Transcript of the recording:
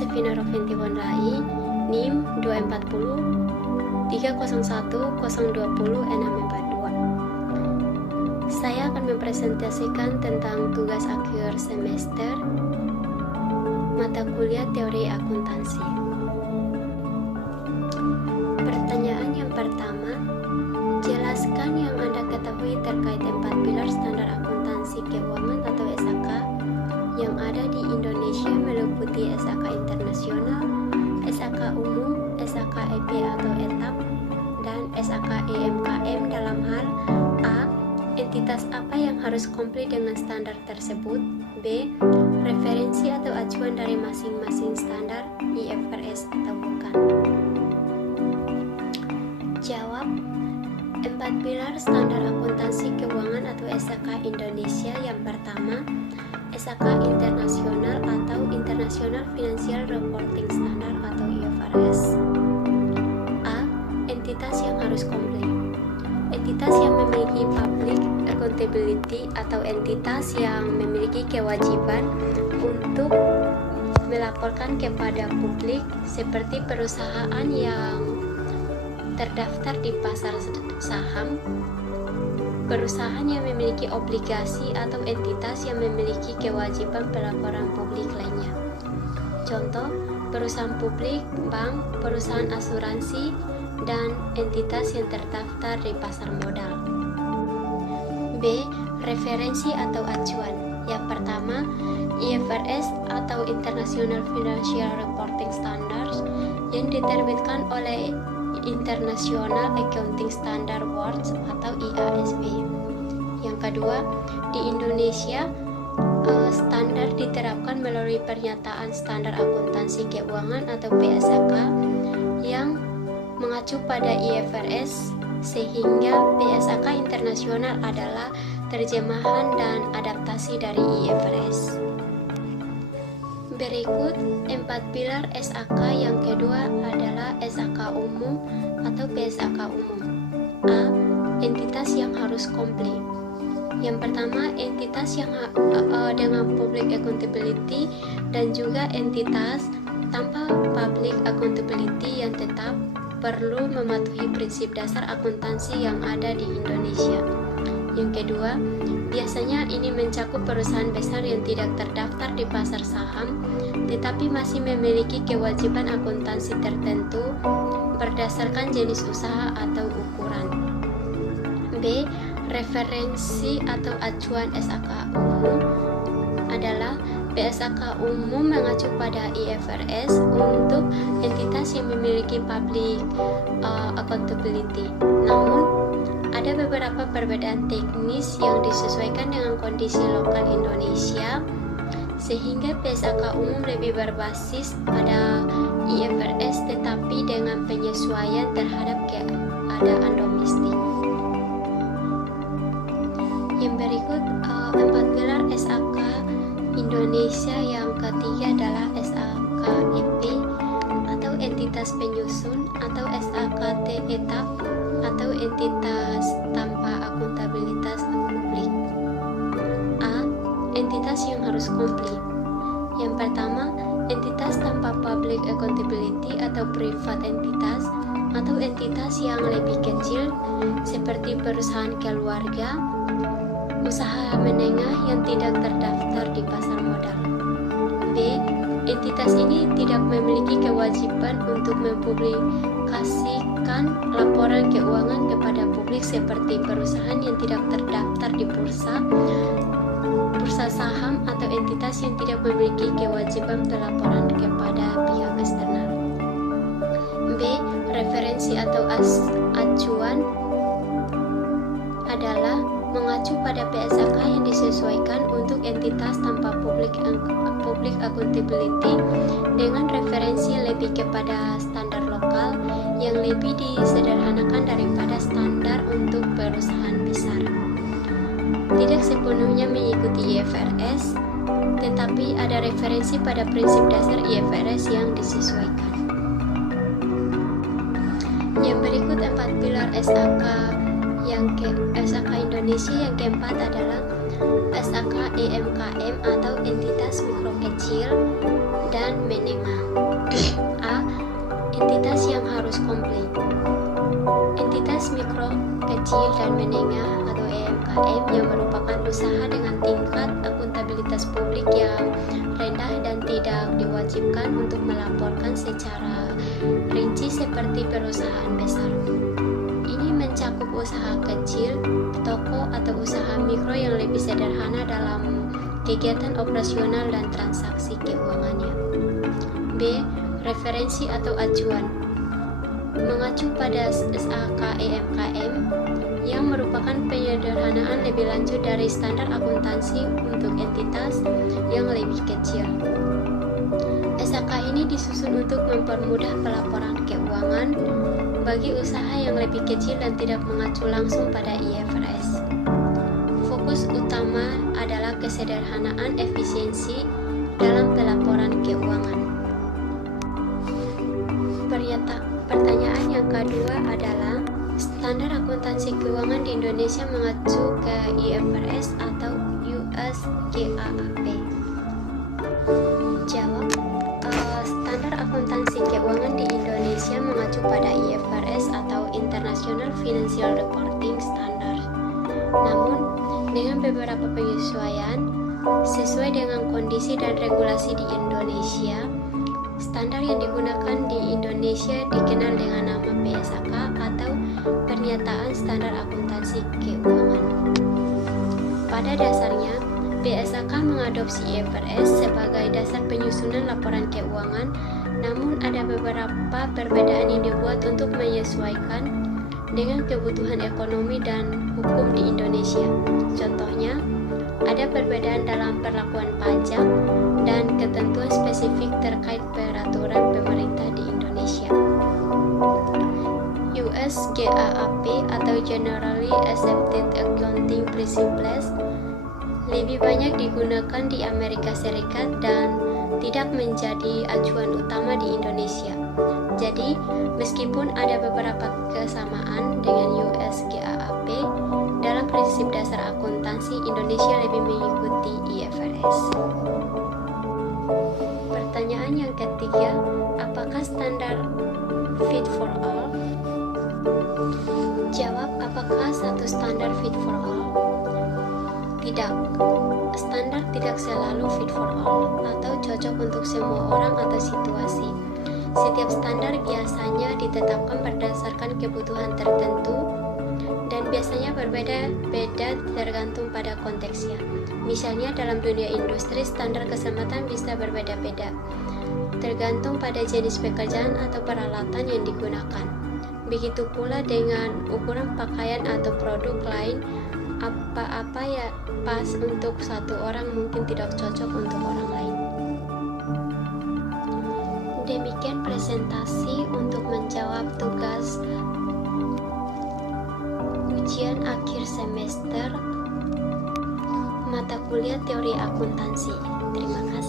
Yosefina Rovinti Wondai, NIM 240 301 020 642. Saya akan mempresentasikan tentang tugas akhir semester mata kuliah teori akuntansi. Pertanyaan yang pertama, jelaskan yang Anda ketahui terkait 4 pilar standar akuntansi keuangan atau SAK yang ada di Indonesia meliputi SAK internasional, SAK umum, SAK EP atau etap, dan SAK EMKM dalam hal A. Entitas apa yang harus komplit dengan standar tersebut? B. Referensi atau acuan dari masing-masing standar, IFRS atau bukan? Jawab. 4 pilar standar akuntansi keuangan atau SAK Indonesia yang pertama, SAK internasional atau International Financial Reporting Standard atau IFRS. A. Entitas yang harus komplit. Entitas yang memiliki public accountability atau entitas yang memiliki kewajiban untuk melaporkan kepada publik seperti perusahaan yang terdaftar di pasar saham, perusahaan yang memiliki obligasi atau entitas yang memiliki kewajiban pelaporan publik lainnya. Contoh, perusahaan publik, bank, perusahaan asuransi, dan entitas yang terdaftar di pasar modal. B. Referensi atau acuan. Yang pertama, IFRS atau International Financial Reporting Standards yang diterbitkan oleh International Accounting Standard Board atau IASB. Yang kedua, di Indonesia standar diterapkan melalui Pernyataan Standar Akuntansi Keuangan atau PSAK yang mengacu pada IFRS, sehingga PSAK internasional adalah terjemahan dan adaptasi dari IFRS. Berikut 4 pilar SAK yang kedua adalah SAK umum atau PSAK umum. A. Entitas yang harus komplit. Yang pertama, entitas yang dengan public accountability dan juga entitas tanpa public accountability yang tetap perlu mematuhi prinsip dasar akuntansi yang ada di Indonesia. Yang kedua, biasanya ini mencakup perusahaan besar yang tidak terdaftar di pasar saham, tetapi masih memiliki kewajiban akuntansi tertentu berdasarkan jenis usaha atau ukuran. B. Referensi atau acuan SAK umum adalah PSAK umum mengacu pada IFRS untuk entitas yang memiliki public accountability. Namun, ada beberapa perbedaan teknis yang disesuaikan dengan kondisi lokal Indonesia, sehingga PSAK umum lebih berbasis pada IFRS tetapi dengan penyesuaian terhadap keadaan domestik. Yang berikut 4 pilar SAK Indonesia yang ketiga adalah SAK EP atau entitas penyusun atau SAKT etap atau entitas tanpa akuntabilitas publik. A. Entitas yang harus komplit. Yang pertama, entitas tanpa public accountability atau private entitas atau entitas yang lebih kecil seperti perusahaan keluarga, usaha menengah yang tidak terdaftar di pasar modal. B. Entitas ini tidak memiliki kewajiban untuk mempublikasikan laporan keuangan kepada publik seperti perusahaan yang tidak terdaftar di bursa saham atau entitas yang tidak memiliki kewajiban pelaporan kepada pihak eksternal. B. Referensi atau acuan adalah mengacu pada PSAK yang disesuaikan untuk entitas tanpa public accountability dengan referensi lebih kepada standar lokal yang lebih disederhanakan daripada standar untuk perusahaan besar. Tidak sepenuhnya mengikuti IFRS, tetapi ada referensi pada prinsip dasar IFRS yang disesuaikan. Yang berikut 4 pilar SAK SAK Indonesia yang keempat adalah SAK EMKM atau entitas mikro kecil dan menengah. entitas yang harus komplit. Entitas mikro, kecil, dan menengah atau UMKM yang merupakan usaha dengan tingkat akuntabilitas publik yang rendah dan tidak diwajibkan untuk melaporkan secara rinci seperti perusahaan besar. Ini mencakup usaha kecil, toko atau usaha mikro yang lebih sederhana dalam kegiatan operasional dan transaksi keuangannya. B. Referensi atau acuan. Mengacu pada SAK-EMKM yang merupakan penyederhanaan lebih lanjut dari standar akuntansi untuk entitas yang lebih kecil. SAK ini disusun untuk mempermudah pelaporan keuangan bagi usaha yang lebih kecil dan tidak mengacu langsung pada IFRS. Fokus utama adalah kesederhanaan efisiensi dalam pelaporan keuangan. Pertanyaan yang kedua adalah, standar akuntansi keuangan di Indonesia mengacu ke IFRS atau US GAAP? Jawab, standar akuntansi keuangan di Indonesia mengacu pada IFRS atau International Financial Reporting Standard. Namun, dengan beberapa penyesuaian sesuai dengan kondisi dan regulasi di Indonesia. Standar yang digunakan di Indonesia dikenal dengan nama PSAK atau Pernyataan Standar Akuntansi Keuangan. Pada dasarnya, PSAK mengadopsi IFRS sebagai dasar penyusunan laporan keuangan, namun ada beberapa perbedaan yang dibuat untuk menyesuaikan dengan kebutuhan ekonomi dan hukum di Indonesia. Contohnya, ada perbedaan dalam perlakuan pajak dan ketentuan spesifik terkait peraturan pemerintah di Indonesia. US GAAP atau Generally Accepted Accounting Principles lebih banyak digunakan di Amerika Serikat dan tidak menjadi acuan utama di Indonesia. Jadi, meskipun ada beberapa kesamaan dengan US GAAP, dalam prinsip dasar akuntansi Indonesia lebih mengikuti IFRS. Pertanyaan yang ketiga, apakah standar fit for all? Jawab, apakah satu standar fit for all? Tidak. Standar tidak selalu fit for all atau cocok untuk semua orang atau situasi. Setiap standar biasanya ditetapkan berdasarkan kebutuhan tertentu dan biasanya berbeda-beda tergantung pada konteksnya. Misalnya dalam dunia industri, standar keselamatan bisa berbeda-beda, tergantung pada jenis pekerjaan atau peralatan yang digunakan. Begitu pula dengan ukuran pakaian atau produk lain, apa-apa ya pas untuk satu orang mungkin tidak cocok untuk orang lain. Demikian presentasi untuk menjawab tugas ujian akhir semester mata kuliah teori akuntansi. Terima kasih.